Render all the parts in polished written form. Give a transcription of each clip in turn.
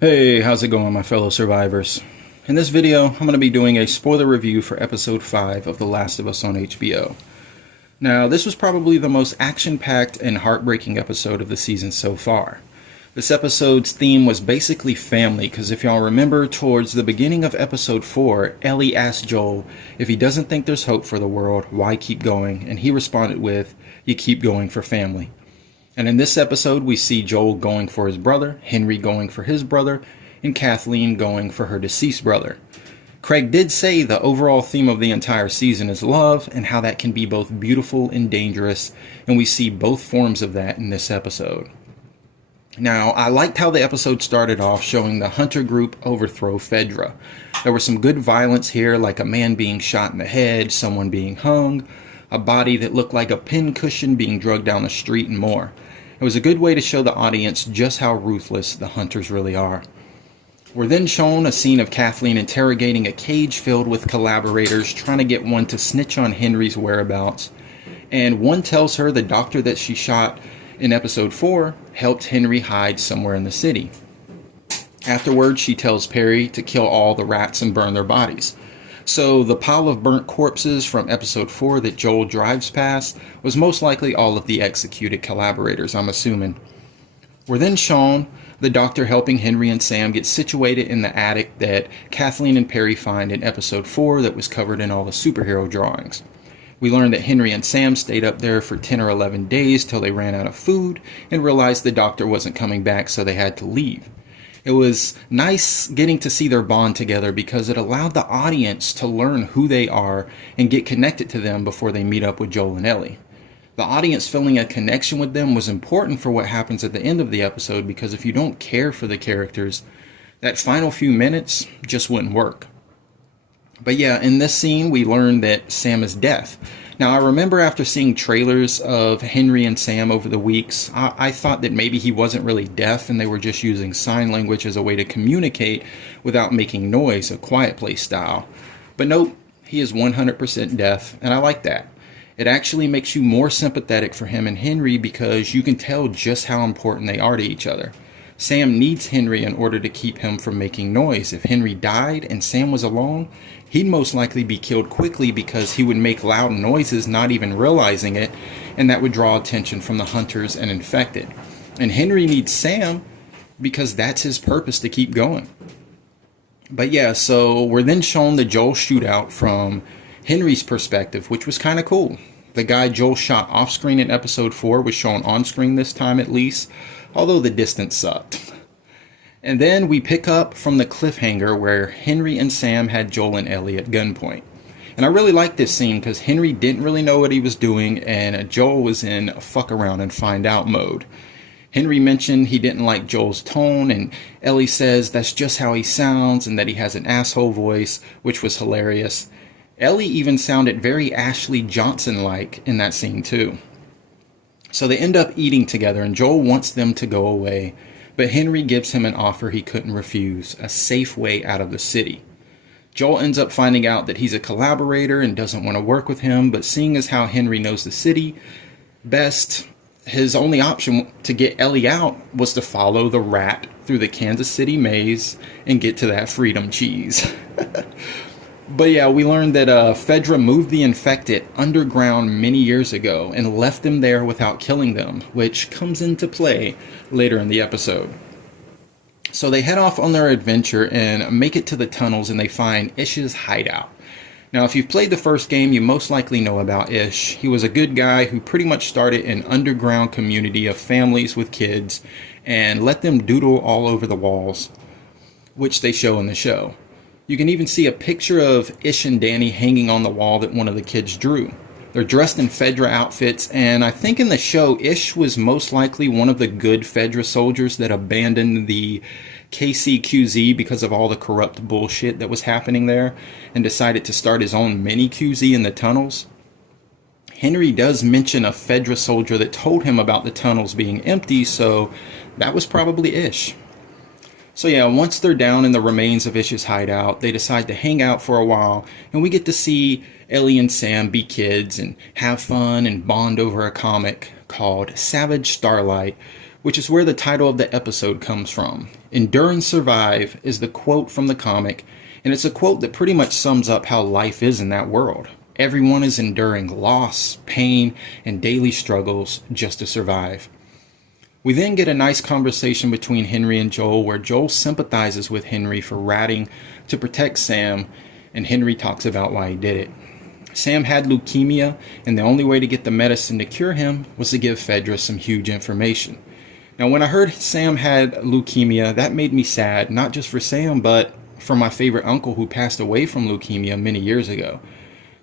Hey, how's it going, my fellow survivors? In this video, I'm going to be doing a spoiler review for episode 5 of The Last of Us on HBO. Now, this was probably the most action-packed and heartbreaking episode of the season so far. This episode's theme was basically family, because if y'all remember, towards the beginning of episode 4, Ellie asked Joel if he doesn't think there's hope for the world, why keep going? And he responded with, "You keep going for family." And in this episode, we see Joel going for his brother, Henry going for his brother, and Kathleen going for her deceased brother. Craig did say the overall theme of the entire season is love, and how that can be both beautiful and dangerous, and we see both forms of that in this episode. Now, I liked how the episode started off showing the Hunter group overthrow Fedra. There was some good violence here, like a man being shot in the head, someone being hung, a body that looked like a pincushion being dragged down the street, and more. It was a good way to show the audience just how ruthless the Hunters really are. We're then shown a scene of Kathleen interrogating a cage filled with collaborators, trying to get one to snitch on Henry's whereabouts. And one tells her the doctor that she shot in episode 4 helped Henry hide somewhere in the city. Afterwards, she tells Perry to kill all the rats and burn their bodies. So the pile of burnt corpses from episode 4 that Joel drives past was most likely all of the executed collaborators, I'm assuming. We're then shown the doctor helping Henry and Sam get situated in the attic that Kathleen and Perry find in episode 4 that was covered in all the superhero drawings. We learned that Henry and Sam stayed up there for 10 or 11 days till they ran out of food and realized the doctor wasn't coming back, so they had to leave. It was nice getting to see their bond together because it allowed the audience to learn who they are and get connected to them before they meet up with Joel and Ellie. The audience feeling a connection with them was important for what happens at the end of the episode, because if you don't care for the characters, that final few minutes just wouldn't work. But yeah, in this scene, we learned that Sam is deaf. Now, I remember after seeing trailers of Henry and Sam over the weeks, I thought that maybe he wasn't really deaf and they were just using sign language as a way to communicate without making noise, a Quiet Place style. But nope, he is 100% deaf, and I like that. It actually makes you more sympathetic for him and Henry because you can tell just how important they are to each other. Sam needs Henry in order to keep him from making noise. If Henry died and Sam was alone, he'd most likely be killed quickly because he would make loud noises not even realizing it, and that would draw attention from the Hunters and infected. And Henry needs Sam because that's his purpose to keep going. But yeah, so we're then shown the Joel shootout from Henry's perspective, which was kind of cool. The guy Joel shot off screen in episode 4 was shown on screen this time at least, although the distance sucked. And then we pick up from the cliffhanger where Henry and Sam had Joel and Ellie at gunpoint. And I really like this scene because Henry didn't really know what he was doing, and Joel was in fuck around and find out mode. Henry mentioned he didn't like Joel's tone, and Ellie says that's just how he sounds and that he has an asshole voice, which was hilarious. Ellie even sounded very Ashley Johnson-like in that scene too. So they end up eating together, and Joel wants them to go away, but Henry gives him an offer he couldn't refuse, a safe way out of the city. Joel ends up finding out that he's a collaborator and doesn't want to work with him, but seeing as how Henry knows the city best, his only option to get Ellie out was to follow the rat through the Kansas City maze and get to that freedom cheese. But yeah, we learned that Fedra moved the infected underground many years ago and left them there without killing them, which comes into play later in the episode. So they head off on their adventure and make it to the tunnels, and they find Ish's hideout. Now, if you've played the first game, you most likely know about Ish. He was a good guy who pretty much started an underground community of families with kids and let them doodle all over the walls, which they show in the show. You can even see a picture of Ish and Danny hanging on the wall that one of the kids drew. They're dressed in Fedra outfits, and I think in the show, Ish was most likely one of the good Fedra soldiers that abandoned the KCQZ because of all the corrupt bullshit that was happening there, and decided to start his own mini QZ in the tunnels. Henry does mention a Fedra soldier that told him about the tunnels being empty, so that was probably Ish. So yeah, once they're down in the remains of Ish's hideout, they decide to hang out for a while, and we get to see Ellie and Sam be kids and have fun and bond over a comic called Savage Starlight, which is where the title of the episode comes from. Endure and survive is the quote from the comic, and it's a quote that pretty much sums up how life is in that world. Everyone is enduring loss, pain, and daily struggles just to survive. We then get a nice conversation between Henry and Joel, where Joel sympathizes with Henry for ratting to protect Sam, and Henry talks about why he did it. Sam had leukemia, and the only way to get the medicine to cure him was to give Fedra some huge information. Now, when I heard Sam had leukemia, that made me sad, not just for Sam, but for my favorite uncle who passed away from leukemia many years ago.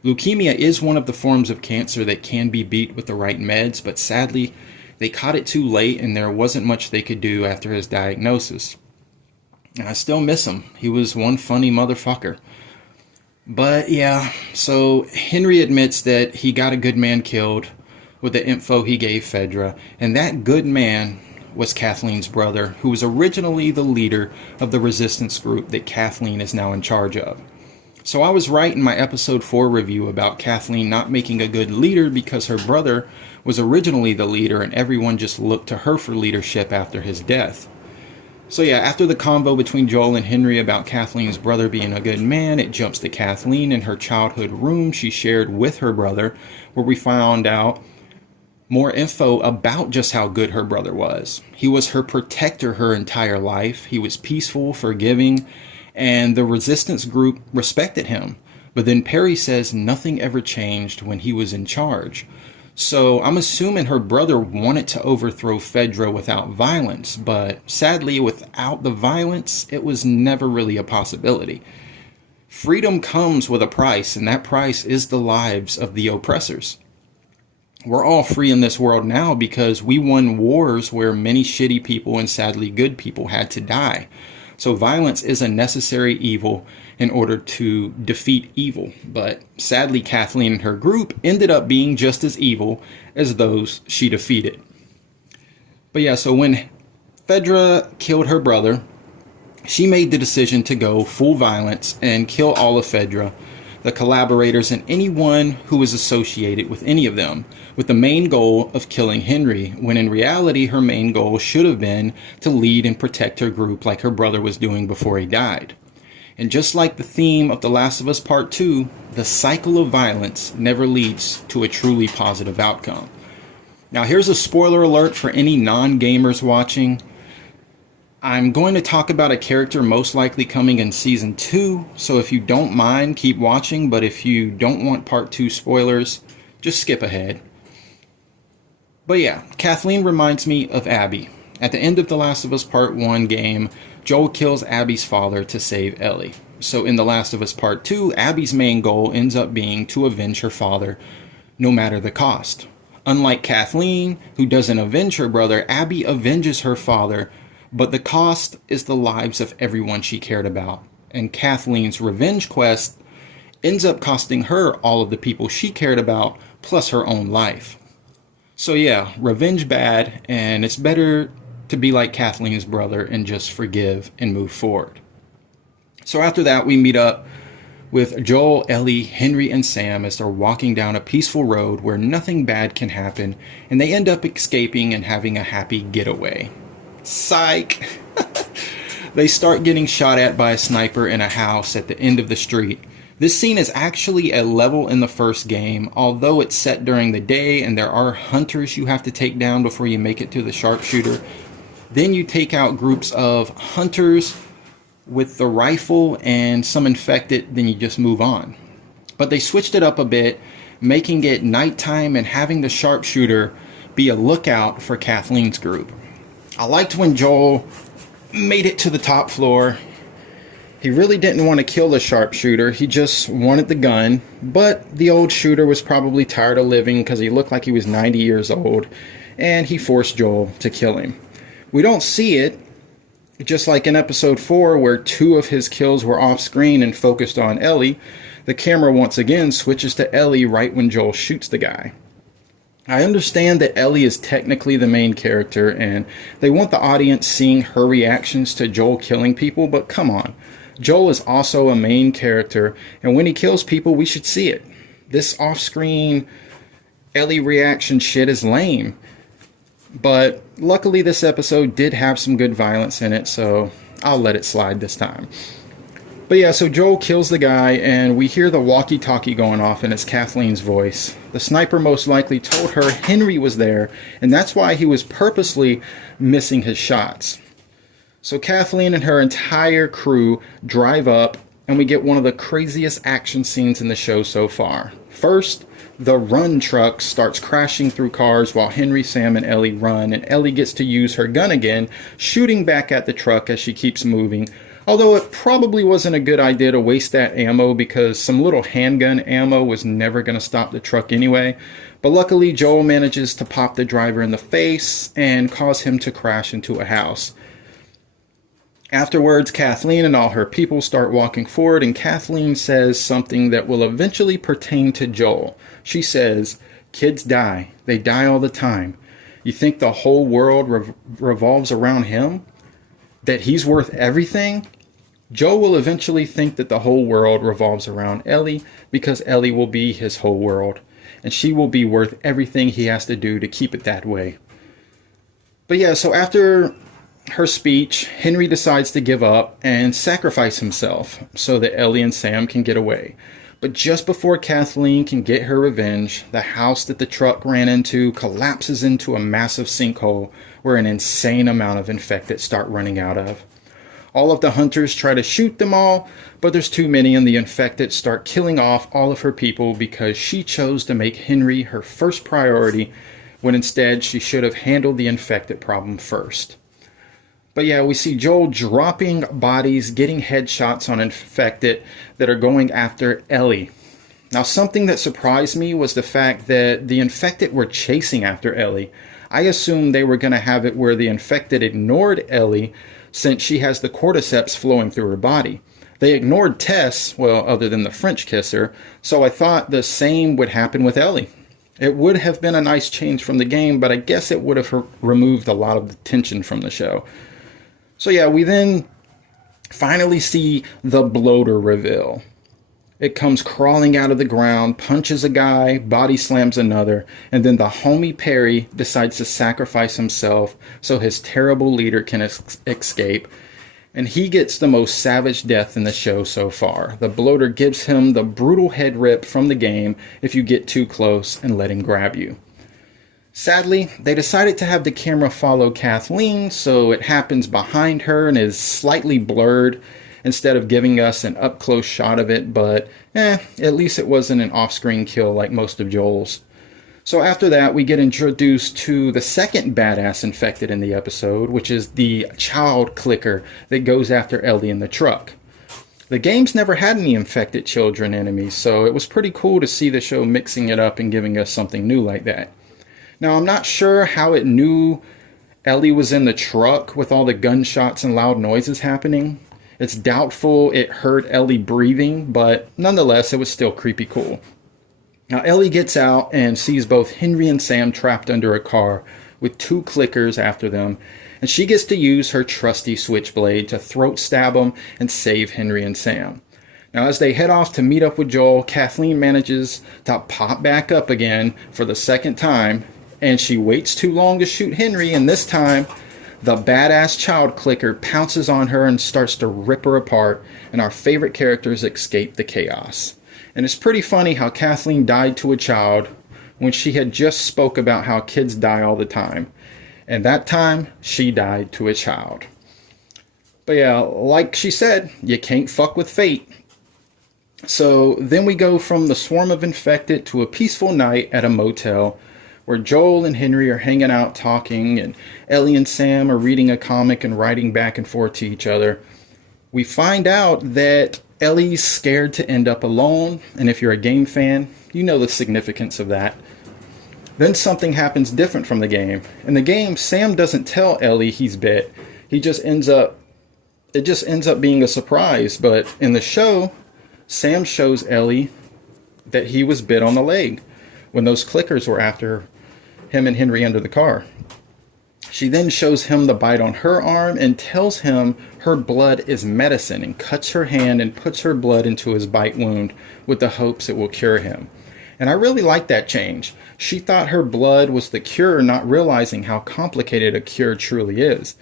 Leukemia is one of the forms of cancer that can be beat with the right meds, but sadly, they caught it too late and there wasn't much they could do after his diagnosis. And I still miss him. He was one funny motherfucker. But yeah, so Henry admits that he got a good man killed with the info he gave Fedra, and that good man was Kathleen's brother, who was originally the leader of the resistance group that Kathleen is now in charge of. So I was right in my episode 4 review about Kathleen not making a good leader because her brother was originally the leader and everyone just looked to her for leadership after his death. So yeah, after the convo between Joel and Henry about Kathleen's brother being a good man, it jumps to Kathleen in her childhood room she shared with her brother, where we found out more info about just how good her brother was. He was her protector her entire life. He was peaceful, forgiving, and the resistance group respected him. But then Perry says nothing ever changed when he was in charge. So I'm assuming her brother wanted to overthrow Fedra without violence, but sadly, without the violence, it was never really a possibility. Freedom comes with a price, and that price is the lives of the oppressors. We're all free in this world now because we won wars where many shitty people and sadly good people had to die. So violence is a necessary evil in order to defeat evil. But sadly, Kathleen and her group ended up being just as evil as those she defeated. But yeah, so when Fedra killed her brother, she made the decision to go full violence and kill all of Fedra, the collaborators, and anyone who was associated with any of them, with the main goal of killing Henry, when in reality her main goal should have been to lead and protect her group like her brother was doing before he died. And just like the theme of The Last of Us Part 2, the cycle of violence never leads to a truly positive outcome. Now here's a spoiler alert for any non-gamers watching. I'm going to talk about a character most likely coming in Season 2, so if you don't mind, keep watching, but if you don't want Part 2 spoilers, just skip ahead. But yeah, Kathleen reminds me of Abby. At the end of The Last of Us Part 1 game, Joel kills Abby's father to save Ellie. So in The Last of Us Part 2, Abby's main goal ends up being to avenge her father, no matter the cost. Unlike Kathleen, who doesn't avenge her brother, Abby avenges her father, but the cost is the lives of everyone she cared about. And Kathleen's revenge quest ends up costing her all of the people she cared about, plus her own life. So yeah, revenge bad, and it's better to be like Kathleen's brother and just forgive and move forward. So after that, we meet up with Joel, Ellie, Henry, and Sam as they're walking down a peaceful road where nothing bad can happen, and they end up escaping and having a happy getaway. Psych! They start getting shot at by a sniper in a house at the end of the street. This scene is actually a level in the first game, although it's set during the day and there are hunters you have to take down before you make it to the sharpshooter. Then you take out groups of hunters with the rifle and some infected, then you just move on. But they switched it up a bit, making it nighttime and having the sharpshooter be a lookout for Kathleen's group. I liked when Joel made it to the top floor. He really didn't want to kill the sharpshooter, he just wanted the gun, but the old shooter was probably tired of living because he looked like he was 90 years old, and he forced Joel to kill him. We don't see it, just like in episode 4 where 2 of his kills were off screen and focused on Ellie. The camera once again switches to Ellie right when Joel shoots the guy. I understand that Ellie is technically the main character and they want the audience seeing her reactions to Joel killing people, but come on. Joel is also a main character, and when he kills people, we should see it. This off-screen Ellie reaction shit is lame. But luckily this episode did have some good violence in it, so I'll let it slide this time. But yeah, so Joel kills the guy, and we hear the walkie-talkie going off, and it's Kathleen's voice. The sniper most likely told her Henry was there, and that's why he was purposely missing his shots. So Kathleen and her entire crew drive up, and we get one of the craziest action scenes in the show so far. First, the run truck starts crashing through cars while Henry, Sam, and Ellie run, and Ellie gets to use her gun again, shooting back at the truck as she keeps moving. Although it probably wasn't a good idea to waste that ammo because some little handgun ammo was never going to stop the truck anyway. But luckily Joel manages to pop the driver in the face and cause him to crash into a house. Afterwards, Kathleen and all her people start walking forward, and Kathleen says something that will eventually pertain to Joel. She says, "Kids die. They die all the time. You think the whole world revolves around him? That he's worth everything?" Joel will eventually think that the whole world revolves around Ellie because Ellie will be his whole world, and she will be worth everything he has to do to keep it that way. But yeah, so after her speech, Henry decides to give up and sacrifice himself so that Ellie and Sam can get away. But just before Kathleen can get her revenge, the house that the truck ran into collapses into a massive sinkhole where an insane amount of infected start running out of. All of the hunters try to shoot them all, but there's too many, and the infected start killing off all of her people because she chose to make Henry her first priority when instead she should have handled the infected problem first. But yeah, we see Joel dropping bodies, getting headshots on infected that are going after Ellie. Now, something that surprised me was the fact that the infected were chasing after Ellie. I assumed they were going to have it where the infected ignored Ellie since she has the cordyceps flowing through her body. They ignored Tess, well, other than the French kisser, so I thought the same would happen with Ellie. It would have been a nice change from the game, but I guess it would have removed a lot of the tension from the show. So yeah, we then finally see the bloater reveal. It comes crawling out of the ground, punches a guy, body slams another, and then the homie Perry decides to sacrifice himself so his terrible leader can escape. And he gets the most savage death in the show so far. The bloater gives him the brutal head rip from the game if you get too close and let him grab you. Sadly, they decided to have the camera follow Kathleen, so it happens behind her and is slightly blurred instead of giving us an up-close shot of it, but at least it wasn't an off-screen kill like most of Joel's. So after that, we get introduced to the second badass infected in the episode, which is the child clicker that goes after Ellie in the truck. The game's never had any infected children enemies, so it was pretty cool to see the show mixing it up and giving us something new like that. Now, I'm not sure how it knew Ellie was in the truck with all the gunshots and loud noises happening. It's doubtful it heard Ellie breathing, but nonetheless, it was still creepy cool. Now, Ellie gets out and sees both Henry and Sam trapped under a car with two clickers after them, and she gets to use her trusty switchblade to throat stab them and save Henry and Sam. Now, as they head off to meet up with Joel, Kathleen manages to pop back up again for the second time, and she waits too long to shoot Henry, and this time the badass child clicker pounces on her and starts to rip her apart, and our favorite characters escape the chaos. And it's pretty funny how Kathleen died to a child when she had just spoke about how kids die all the time. And that time, she died to a child. But yeah, like she said, you can't fuck with fate. So then we go from the swarm of infected to a peaceful night at a motel where Joel and Henry are hanging out talking, and Ellie and Sam are reading a comic and writing back and forth to each other. We find out that Ellie's scared to end up alone, and if you're a game fan, you know the significance of that. Then something happens different from the game. In the game, Sam doesn't tell Ellie he's bit. It just ends up being a surprise, but in the show, Sam shows Ellie that he was bit on the leg when those clickers were after him and Henry under the car. She then shows him the bite on her arm and tells him her blood is medicine and cuts her hand and puts her blood into his bite wound with the hopes it will cure him. And I really like that change. She thought her blood was the cure, not realizing how complicated a cure truly is.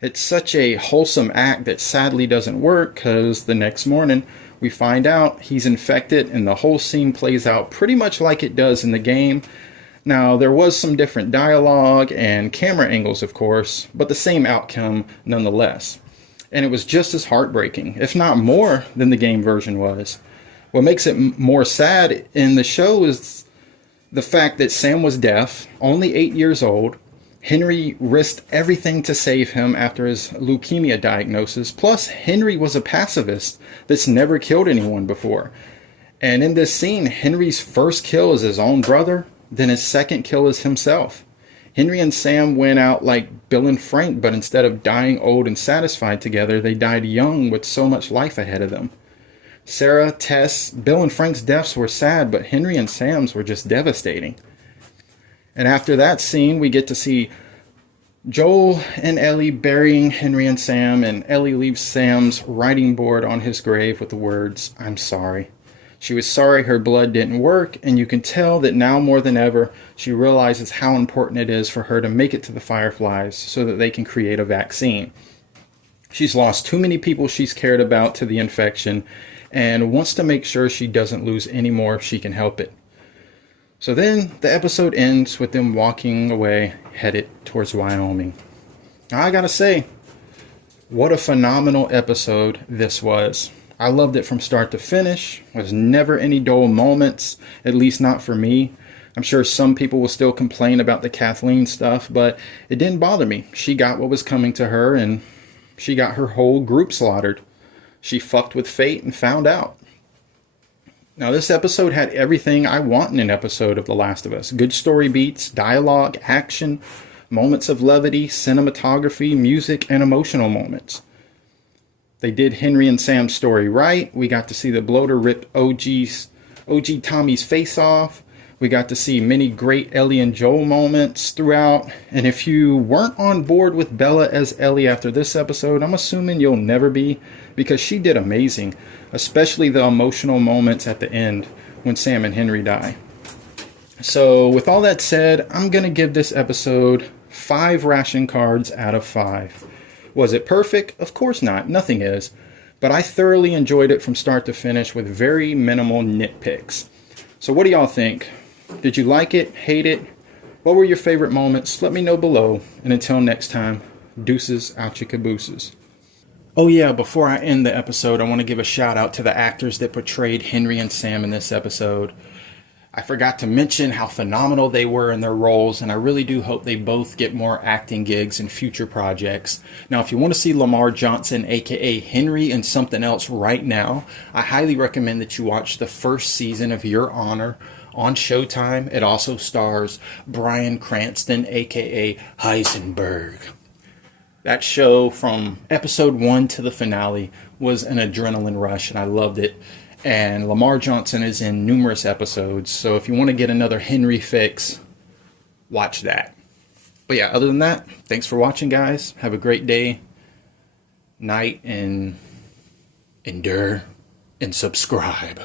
It's such a wholesome act that sadly doesn't work, because the next morning we find out he's infected and the whole scene plays out pretty much like it does in the game. Now, there was some different dialogue and camera angles, of course, but the same outcome nonetheless. And it was just as heartbreaking, if not more, than the game version was. What makes it more sad in the show is the fact that Sam was deaf, only 8 years old. Henry risked everything to save him after his leukemia diagnosis. Plus, Henry was a pacifist that's never killed anyone before. And in this scene, Henry's first kill is his own brother, then his second kill is himself. Henry and Sam went out like Bill and Frank, but instead of dying old and satisfied together, they died young with so much life ahead of them. Sarah, Tess, Bill and Frank's deaths were sad, but Henry and Sam's were just devastating. And after that scene, we get to see Joel and Ellie burying Henry and Sam, and Ellie leaves Sam's writing board on his grave with the words, "I'm sorry." She was sorry her blood didn't work, and you can tell that now more than ever, she realizes how important it is for her to make it to the Fireflies so that they can create a vaccine. She's lost too many people she's cared about to the infection, and wants to make sure she doesn't lose any more if she can help it. So then the episode ends with them walking away, headed towards Wyoming. Now, I gotta say, what a phenomenal episode this was. I loved it from start to finish. There's never any dull moments, at least not for me. I'm sure some people will still complain about the Kathleen stuff, but it didn't bother me. She got what was coming to her, and she got her whole group slaughtered. She fucked with fate and found out. Now, this episode had everything I want in an episode of The Last of Us. Good story beats, dialogue, action, moments of levity, cinematography, music, and emotional moments. They did Henry and Sam's story right. We got to see the bloater rip OG Tommy's face off. We got to see many great Ellie and Joel moments throughout. And if you weren't on board with Bella as Ellie after this episode, I'm assuming you'll never be, because she did amazing, especially the emotional moments at the end when Sam and Henry die. So with all that said, I'm going to give this episode 5 ration cards out of 5. Was it perfect? Of course not. Nothing is. But I thoroughly enjoyed it from start to finish with very minimal nitpicks. So what do y'all think? Did you like it? Hate it? What were your favorite moments? Let me know below. And until next time, deuces out your cabooses. Oh yeah, before I end the episode, I want to give a shout out to the actors that portrayed Henry and Sam in this episode. I forgot to mention how phenomenal they were in their roles, and I really do hope they both get more acting gigs in future projects. Now, if you want to see Lamar Johnson, aka Henry, in something else right now, I highly recommend that you watch the first season of Your Honor on Showtime. It also stars Bryan Cranston, aka Heisenberg. That show, from episode 1 to the finale, was an adrenaline rush, and I loved it. And Lamar Johnson is in numerous episodes, so if you want to get another Henry fix, watch that. But yeah, other than that, thanks for watching, guys. Have a great day, night, and endure, and subscribe.